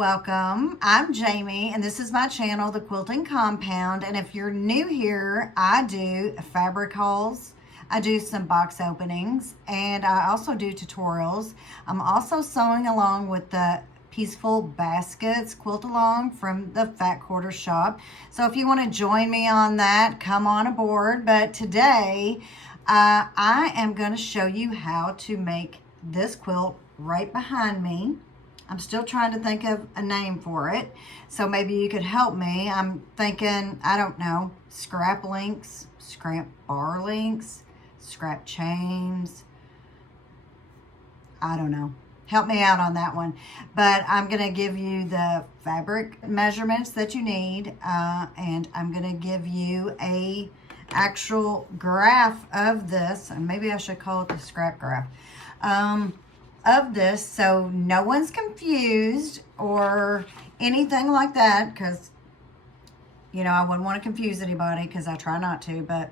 welcome. I'm Jamie, and this is my channel, The Quilting Compound. And if you're new here, I do fabric hauls, I do some box openings, and I also do tutorials. I'm also sewing along with the Peaceful Baskets quilt along from the Fat Quarter Shop. So if you want to join me on that, come on aboard. But today, I am going to show you how to make this quilt right behind me. I'm still trying to think of a name for it, so maybe you could help me. I'm thinking, I don't know, scrap links, scrap bar links, scrap chains. I don't know. Help me out on that one. But I'm going to give you the fabric measurements that you need, and I'm going to give you a actual graph of this, and maybe I should call it the scrap graph. Of this, so no one's confused or anything like that, because you know I wouldn't want to confuse anybody, because I try not to, but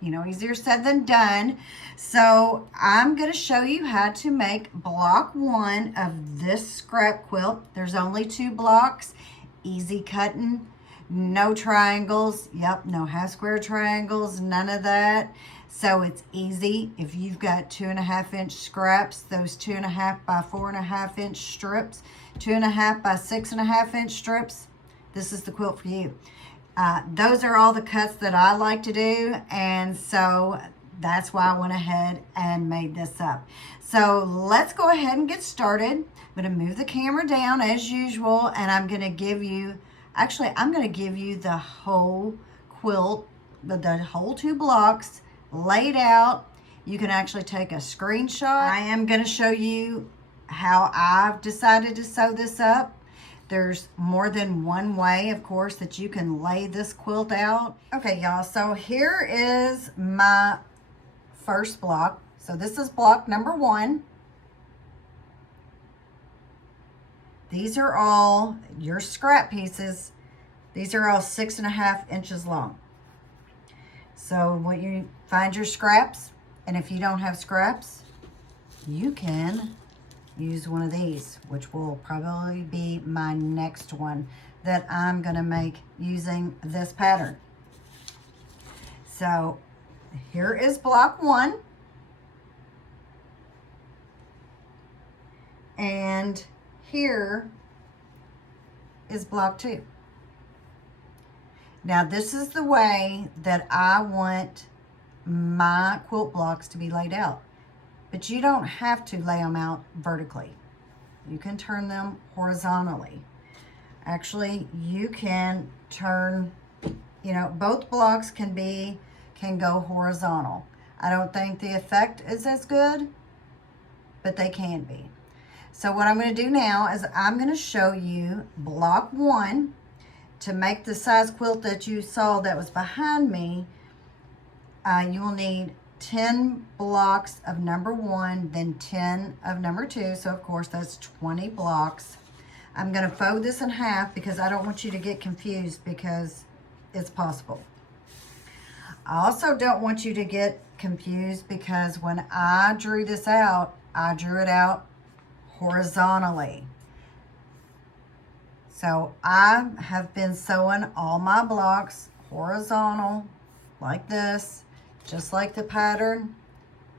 you know, easier said than done. So I'm going to show you how to make block 1 of this scrap quilt. There's only 2 blocks, easy cutting, no triangles, yep, no half square triangles, none of that. So it's easy. If you've got 2.5 inch scraps, those 2.5 by 4.5 inch strips, 2.5 by 6.5 inch strips, this is the quilt for you. Those are all the cuts that I like to do, and so that's why I went ahead and made this up. So let's go ahead and get started. I'm going to move the camera down as usual, and I'm going to give you, actually I'm going to give you the whole quilt, the whole 2 blocks laid out. You can actually take a screenshot. I am going to show you how I've decided to sew this up. There's more than one way, of course, that you can lay this quilt out. Okay, y'all, so here is my first block. So this is block number 1. These are all your scrap pieces. These are all 6.5 inches long. So when you find your scraps, and if you don't have scraps, you can use one of these, which will probably be my next one that I'm going to make using this pattern. So here is block 1. And here is block 2. Now this is the way that I want my quilt blocks to be laid out. But you don't have to lay them out vertically. You can turn them horizontally. Actually, you can turn, you know, both blocks can go horizontal. I don't think the effect is as good, but they can be. So what I'm going to do now is I'm going to show you block 1. To make the size quilt that you saw that was behind me, you will need 10 blocks of number 1, then 10 of number 2. So of course that's 20 blocks. I'm going to fold this in half because I don't want you to get confused, because it's possible. I also don't want you to get confused because when I drew this out, I drew it out horizontally. So I have been sewing all my blocks horizontal like this, just like the pattern,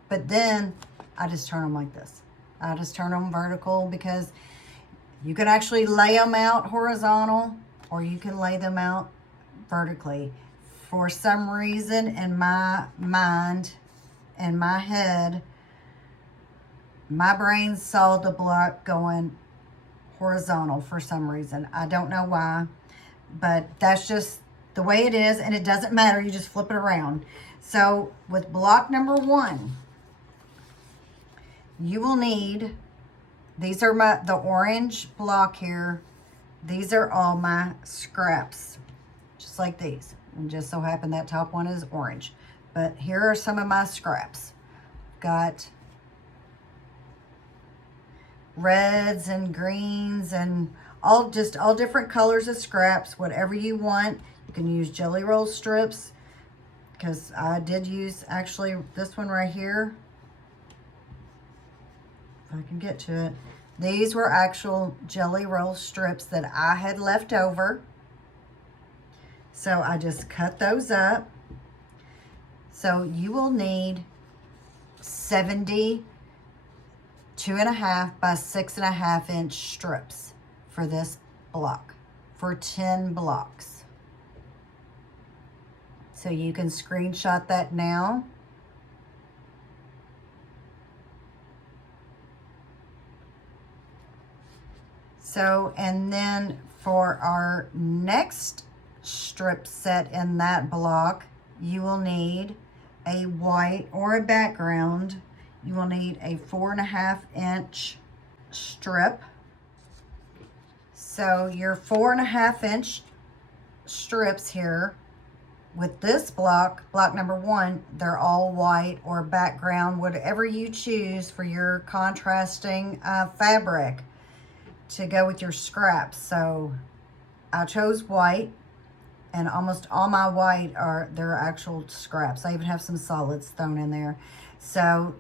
but then I just turn them like this. I just turn them vertical, because you can actually lay them out horizontal, or you can lay them out vertically. For some reason in my mind, in my head, my brain saw the block going horizontal for some reason. I don't know why, but that's just the way it is, and it doesn't matter. You just flip it around. So with block number 1, you will need, these are the orange block here. These are all my scraps, just like these. And just so happen that top one is orange. But here are some of my scraps. Got reds and greens and all different colors of scraps, whatever you want. You can use jelly roll strips, because I did use actually this one right here. If I can get to it. These were actual jelly roll strips that I had left over. So I just cut those up. So you will need 70 2.5 by 6.5 inch strips for this block, for 10 blocks. So you can screenshot that now. So, and then for our next strip set in that block, you will need a white or a background. You will need a 4.5 inch strip. So your 4.5 inch strips here with this block, block number 1, they're all white or background, whatever you choose for your contrasting fabric to go with your scraps. So I chose white, and almost all my white are their actual scraps. I even have some solids thrown in there. So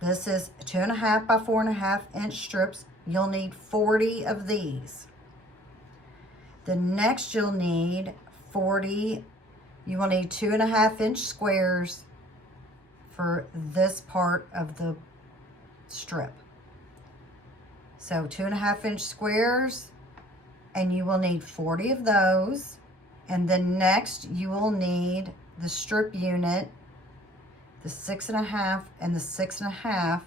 this is 2.5 by 4.5 inch strips. You'll need 40 of these. The next you'll need 40, you will need 2.5 inch squares for this part of the strip. So 2.5 inch squares, and you will need 40 of those. And then next you will need the strip unit, the 6.5 and the 6.5.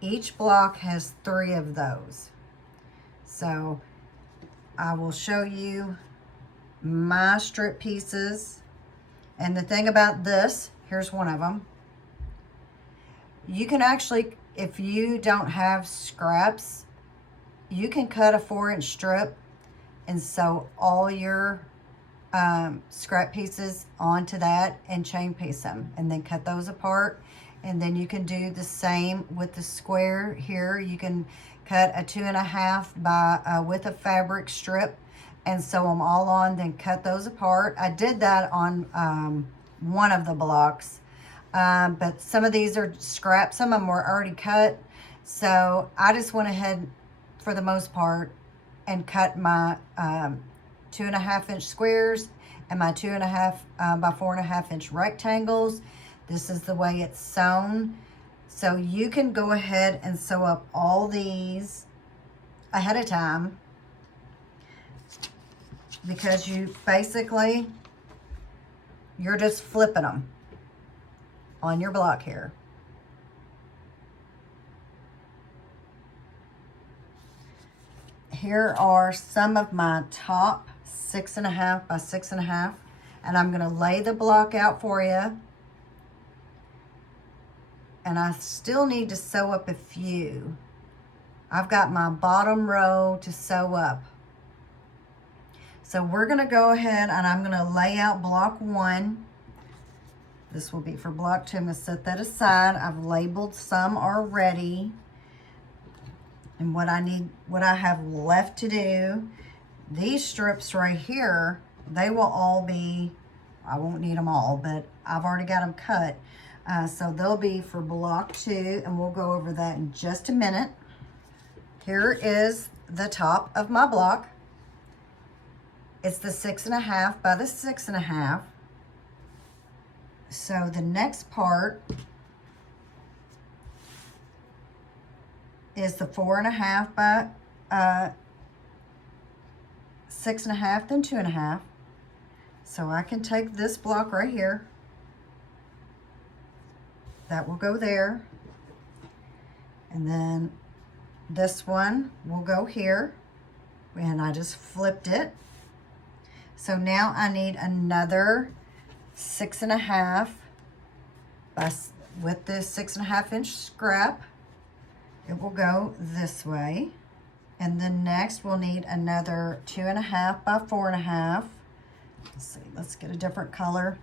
Each block has 3 of those. So I will show you my strip pieces. And the thing about this, here's one of them. You can actually, if you don't have scraps, you can cut a 4-inch strip and sew all your scrap pieces onto that and chain piece them, and then cut those apart. And then you can do the same with the square here. You can cut a 2.5 by width of fabric strip and sew them all on, then cut those apart. I did that on one of the blocks, but some of these are scrap. Some of them were already cut, so I just went ahead for the most part and cut my 2.5 inch squares and my 2.5 by 4.5 inch rectangles. This is the way it's sewn. So you can go ahead and sew up all these ahead of time, because you basically, you're just flipping them on your block here. Here are some of my top 6.5 by 6.5, and I'm going to lay the block out for you. And I still need to sew up a few. I've got my bottom row to sew up. So we're going to go ahead and I'm going to lay out block 1. This will be for block 2. I'm going to set that aside. I've labeled some already. And what I have left to do, these strips right here, they will all be, I won't need them all, but I've already got them cut. So they'll be for block 2, and we'll go over that in just a minute. Here is the top of my block. It's the 6.5 by the 6.5. So the next part is the 4.5 by 6.5, then 2.5. So I can take this block right here. That will go there. And then this one will go here. And I just flipped it. So now I need another 6.5 by, with this 6.5 inch scrap. It will go this way. And then next we'll need another 2.5 by 4.5. Let's see, let's get a different color.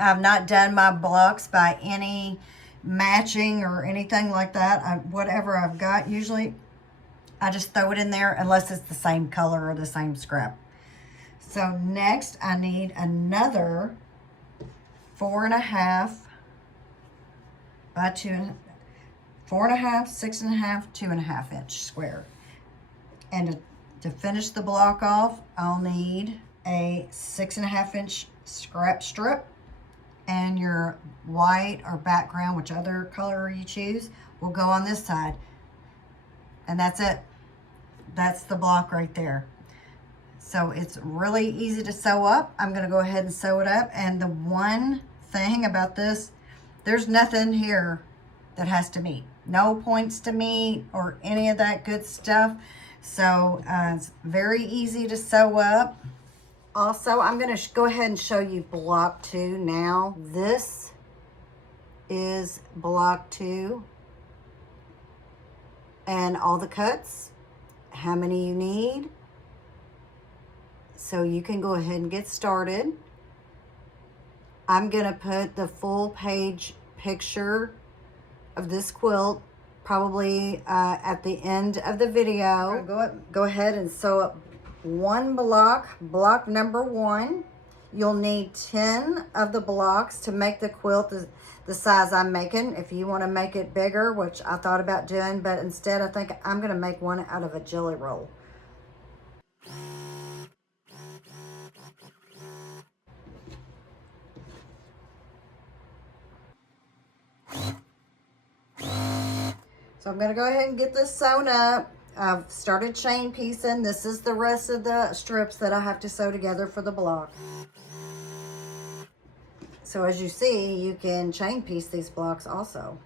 I've not done my blocks by any matching or anything like that. Whatever I've got, usually I just throw it in there unless it's the same color or the same scrap. So next I need another 4.5 by 2, 4.5, 6.5, 2.5 inch square. And to finish the block off, I'll need a 6.5-inch scrap strip, and your white or background, which other color you choose, will go on this side. And that's it. That's the block right there. So it's really easy to sew up. I'm gonna go ahead and sew it up. And the one thing about this, there's nothing here that has to meet. No points to meet or any of that good stuff. So it's very easy to sew up. Also, I'm gonna go ahead and show you block 2 now. This is block 2 and all the cuts, how many you need. So you can go ahead and get started. I'm gonna put the full page picture of this quilt probably at the end of the video. Go ahead and sew up one block number 1. You'll need 10 of the blocks to make the quilt the size I'm making. If you want to make it bigger, which I thought about doing, but instead I think I'm going to make one out of a jelly roll. So I'm going to go ahead and get this sewn up. I've started chain piecing. This is the rest of the strips that I have to sew together for the block. So as you see, you can chain piece these blocks also.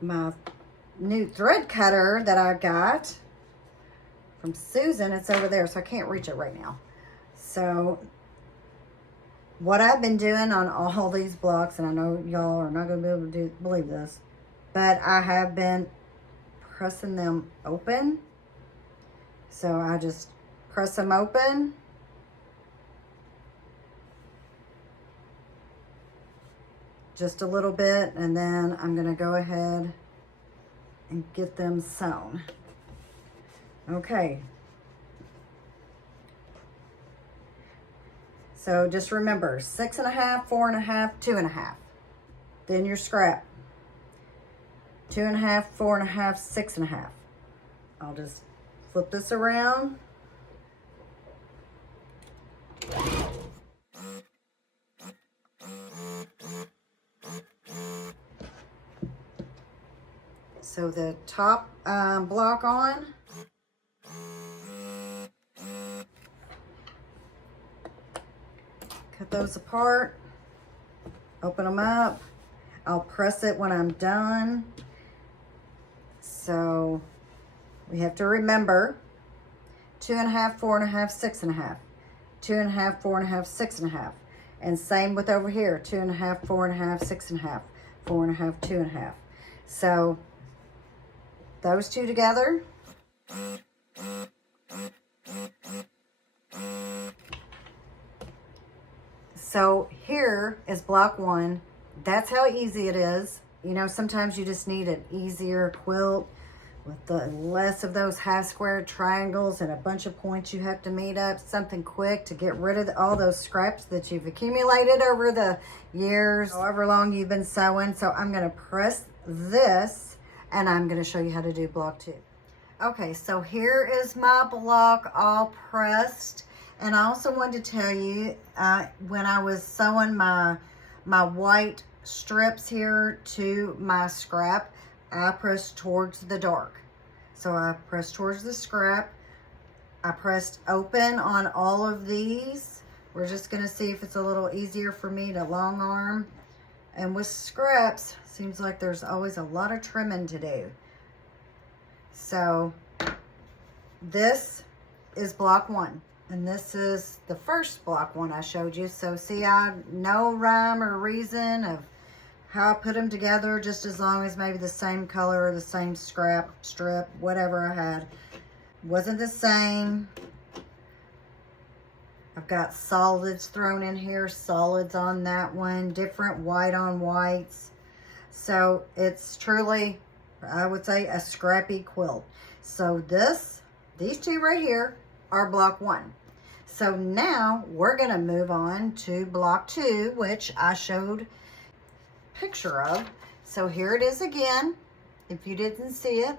My new thread cutter that I got from Susan, it's over there, so I can't reach it right now. So what I've been doing on all these blocks, and I know y'all are not going to be able to believe this, but I have been pressing them open. So I just press them open. Just a little bit, and then I'm going to go ahead and get them sewn. Okay. So just remember, 6.5, 4.5, 2.5. Then your scrap. 2.5, 4.5, 6.5. I'll just flip this around. So the top block on. Cut those apart, open them up. I'll press it when I'm done. So we have to remember 2.5, 4.5, 6.5, 2.5, 4.5, 6.5. And same with over here, 2.5, 4.5, 6.5, 4.5, 2.5. So those two together. So here is block 1. That's how easy it is. You know, sometimes you just need an easier quilt with the less of those half square triangles and a bunch of points you have to meet up. Something quick to get rid of all those scraps that you've accumulated over the years, however long you've been sewing. So I'm going to press this, and I'm going to show you how to do block 2. Okay, so here is my block all pressed. And I also wanted to tell you, when I was sewing my white strips here to my scrap, I pressed towards the dark. So I pressed towards the scrap. I pressed open on all of these. We're just gonna see if it's a little easier for me to long arm. And with scraps, seems like there's always a lot of trimming to do. So this is block 1. And this is the first block 1 I showed you. So see, I no rhyme or reason of how I put them together, just as long as maybe the same color or the same scrap, strip, whatever I had. Wasn't the same. I've got solids thrown in here, solids on that one, different white on whites. So it's truly, I would say, a scrappy quilt. So these two right here are block 1. So now we're gonna move on to block 2, which I showed a picture of. So here it is again, if you didn't see it.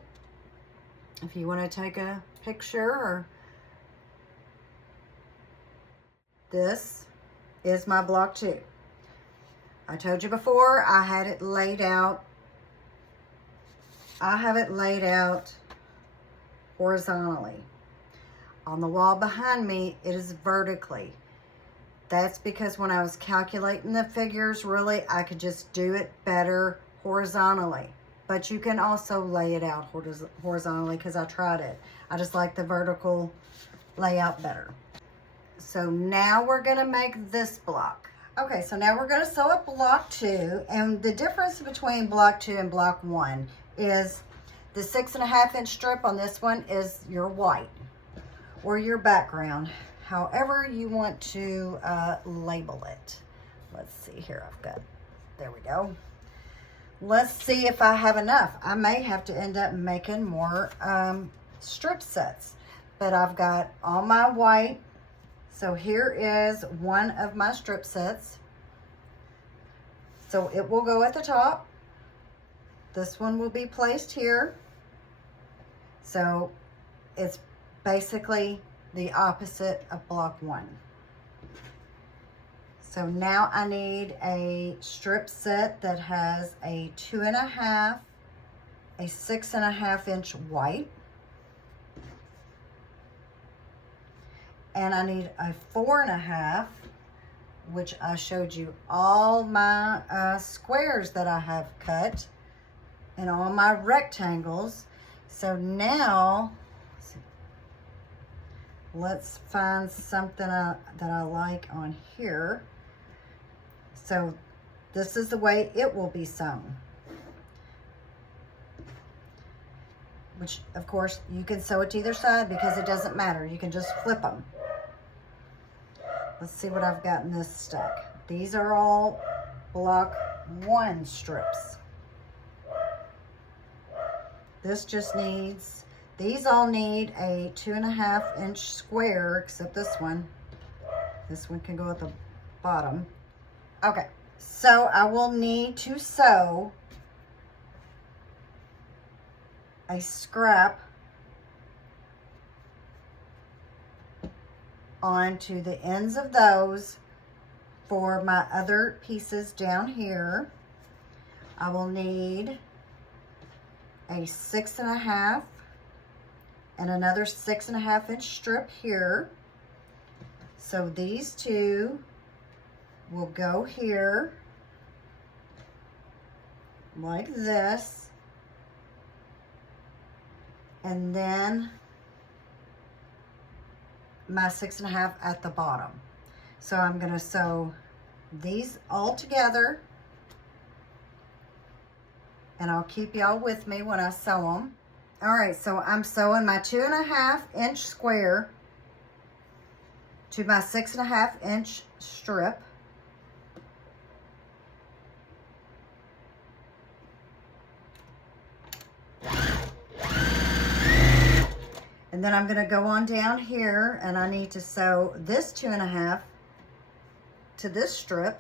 If you wanna take a picture, or this is my block 2. I told you before, I had it laid out. I have it laid out horizontally. On the wall behind me, it is vertically. That's because when I was calculating the figures, really, I could just do it better horizontally. But you can also lay it out horizontally, because I tried it. I just like the vertical layout better. So now we're gonna make this block. Okay, so now we're gonna sew up block 2, and the difference between block 2 and block 1 is the 6.5 inch strip on this one is your white or your background, however you want to label it. Let's see here, there we go. Let's see if I have enough. I may have to end up making more strip sets, but I've got all my white. So here is one of my strip sets. So it will go at the top. This one will be placed here. So it's basically the opposite of block 1. So now I need a strip set that has a 2.5, a 6.5 inch white, and I need a 4.5, which I showed you all my squares that I have cut and all my rectangles. So now let's find something that I like on here. So this is the way it will be sewn, which of course you can sew it to either side because it doesn't matter. You can just flip them. Let's see what I've got in this stack. These are all block 1 strips. This just needs, these all need a 2.5 inch square, except this one. This one can go at the bottom. Okay, so I will need to sew a scrap onto the ends of those for my other pieces down here. I will need a 6.5 and another 6.5 inch strip here. So these two will go here like this, and then my 6.5 at the bottom. So I'm going to sew these all together, and I'll keep y'all with me when I sew them. All right, so I'm sewing my 2.5 inch square to my 6.5 inch strip. And then I'm going to go on down here, and I need to sew this 2.5 to this strip.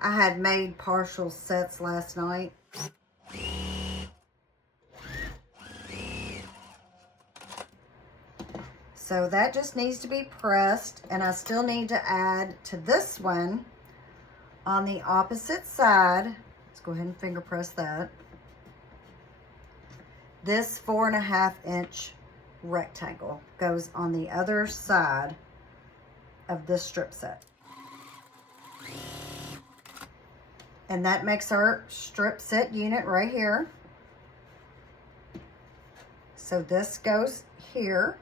I had made partial sets last night. So that just needs to be pressed, and I still need to add to this one on the opposite side. Let's go ahead and finger press that. This 4.5 inch rectangle goes on the other side of this strip set. And that makes our strip set unit right here. So this goes here.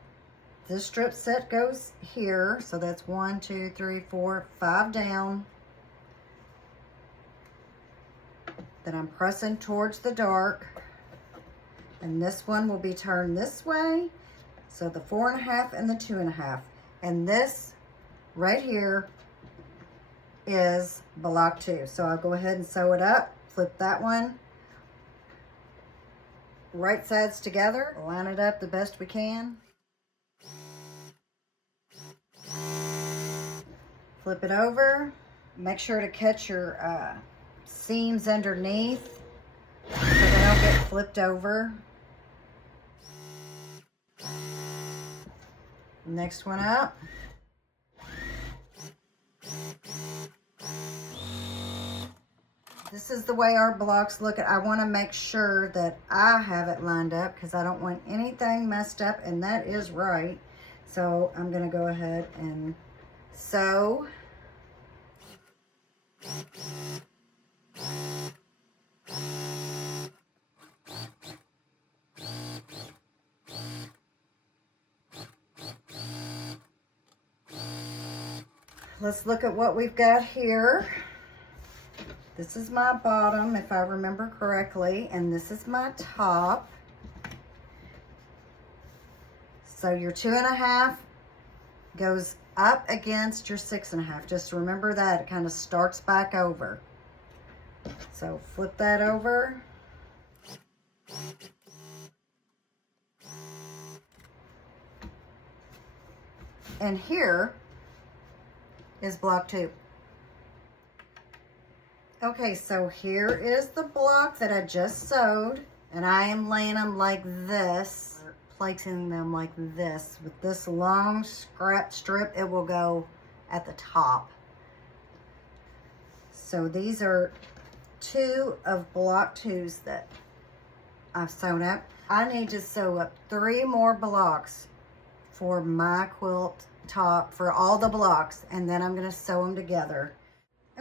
This strip set goes here. So that's 1, 2, 3, 4, 5 down. Then I'm pressing towards the dark. And this one will be turned this way. So the 4.5 and the 2.5. And this right here is block 2. So I'll go ahead and sew it up, flip that one, right sides together, line it up the best we can. flip it over. Make sure to catch your seams underneath so they don't get flipped over. Next one up. This is the way our blocks look. I want to make sure that I have it lined up because I don't want anything messed up, and that is right. So I'm going to go ahead and sew. Let's look at what we've got here. This is my bottom, if I remember correctly, and this is my top. So your 2.5 goes up against your 6.5. Just remember that, it kind of starts back over. So flip that over. And here is block 2. Okay, so here is the block that I just sewed, and I am laying them like this, placing them like this. With this long scrap strip, it will go at the top. So these are 2 of block 2s that I've sewn up. I need to sew up 3 more blocks for my quilt top, for all the blocks, and then I'm going to sew them together.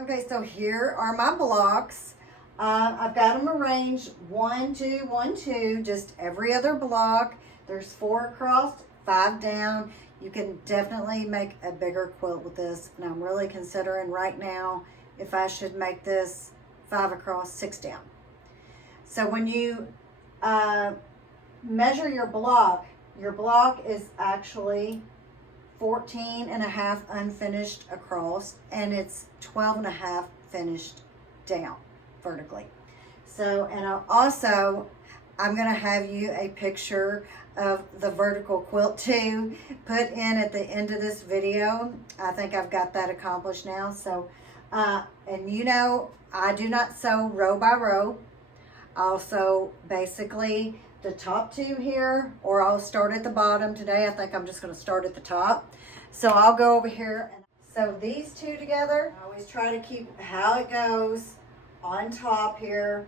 Okay, so here are my blocks. I've got them arranged 1, 2, 1, 2, just every other block. There's 4 across, 5 down. You can definitely make a bigger quilt with this, and I'm really considering right now if I should make this 5 across, 6 down. So when you measure your block is actually 14.5 unfinished across, and it's 12.5 finished down vertically. So, and I'm going to have you a picture of the vertical quilt too put in at the end of this video. I think I've got that accomplished now. So, and you know, I do not sew row by row. I'll sew basically the top 2 here, or I'll start at the bottom. Today I think I'm just going to start at the top. So I'll go over here and sew these 2 together. I always try to keep how it goes on top here,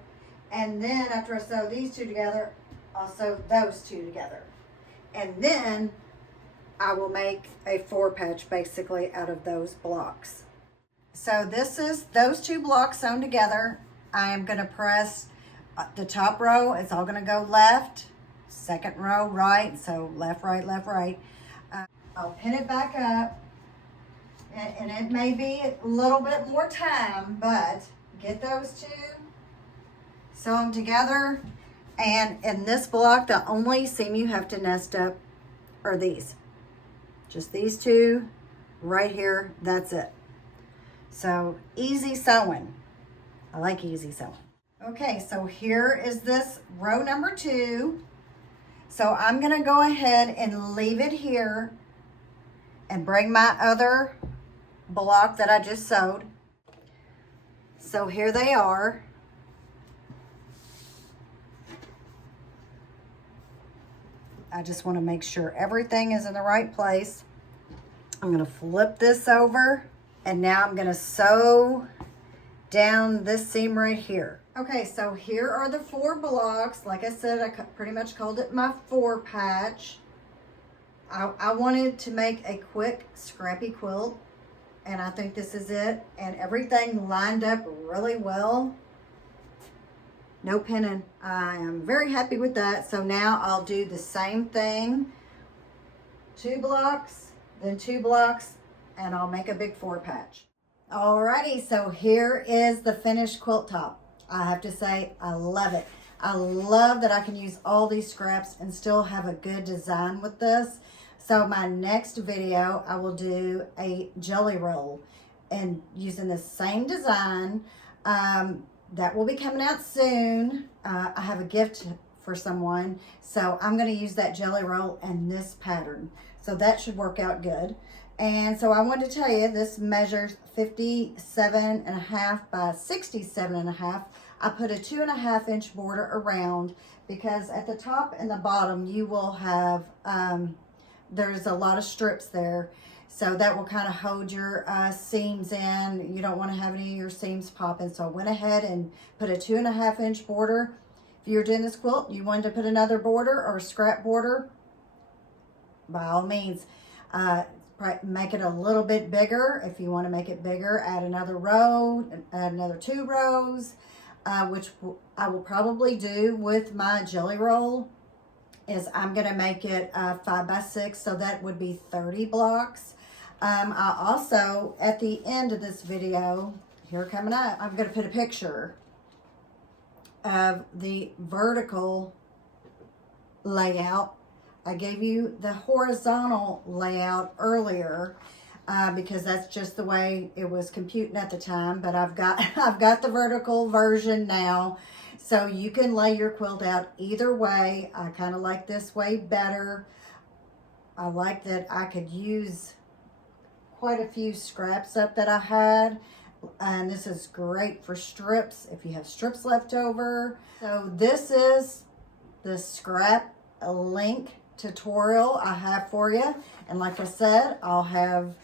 and then after I sew these 2 together, I'll sew those 2 together, and then I will make a 4 patch basically out of those blocks. So this is those 2 blocks sewn together. I am going to press the top row. It's all going to go left, second row right, so left, right, left, right. I'll pin it back up, and it may be a little bit more time, but get those 2, sew them together, and in this block, the only seam you have to nest up are these. Just these 2 right here, that's it. So easy sewing. I like easy sewing. Okay, so here is this row number 2. So I'm going to go ahead and leave it here and bring my other block that I just sewed. So here they are. I just want to make sure everything is in the right place. I'm going to flip this over, and now I'm going to sew down this seam right here. Okay, so here are the 4 blocks. Like I said, I pretty much called it my 4 patch. I wanted to make a quick, scrappy quilt, and I think this is it. And everything lined up really well. No pinning. I am very happy with that. So now I'll do the same thing. 2 blocks, then 2 blocks, and I'll make a big 4 patch. Alrighty, so here is the finished quilt top. I have to say, I love it. I love that I can use all these scraps and still have a good design with this. So my next video, I will do a jelly roll and using the same design. That will be coming out soon. I have a gift for someone, so I'm going to use that jelly roll and this pattern. So that should work out good. And so I wanted to tell you, this measures 57.5 by 67.5. I put a 2.5 inch border around because at the top and the bottom you will have, there's a lot of strips there. So that will kind of hold your seams in. You don't want to have any of your seams popping. So I went ahead and put a 2.5 inch border. If you're doing this quilt, you wanted to put another border or a scrap border, by all means, make it a little bit bigger. If you want to make it bigger, add another row, add another 2 rows, which I will probably do with my jelly roll. Is I'm going to make it 5 by 6, so that would be 30 blocks. I also, at the end of this video, here coming up, I'm going to put a picture of the vertical layout. I gave you the horizontal layout earlier because that's just the way it was computing at the time, but I've got the vertical version now. So you can lay your quilt out either way. I kind of like this way better. I like that I could use quite a few scraps up that I had. And this is great for strips if you have strips left over. So this is the scrap link tutorial I have for you. And like I said, I'll have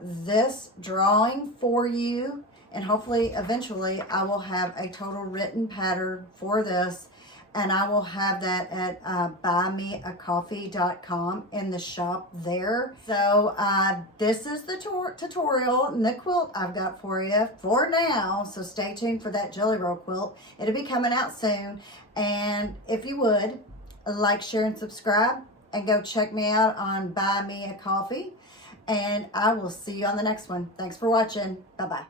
this drawing for you. And hopefully, eventually, I will have a total written pattern for this. And I will have that at buymeacoffee.com in the shop there. So this is the tutorial and the quilt I've got for you for now. So stay tuned for that jelly roll quilt. It'll be coming out soon. And if you would, like, share, and subscribe. And go check me out on Buy Me a Coffee. And I will see you on the next one. Thanks for watching. Bye-bye.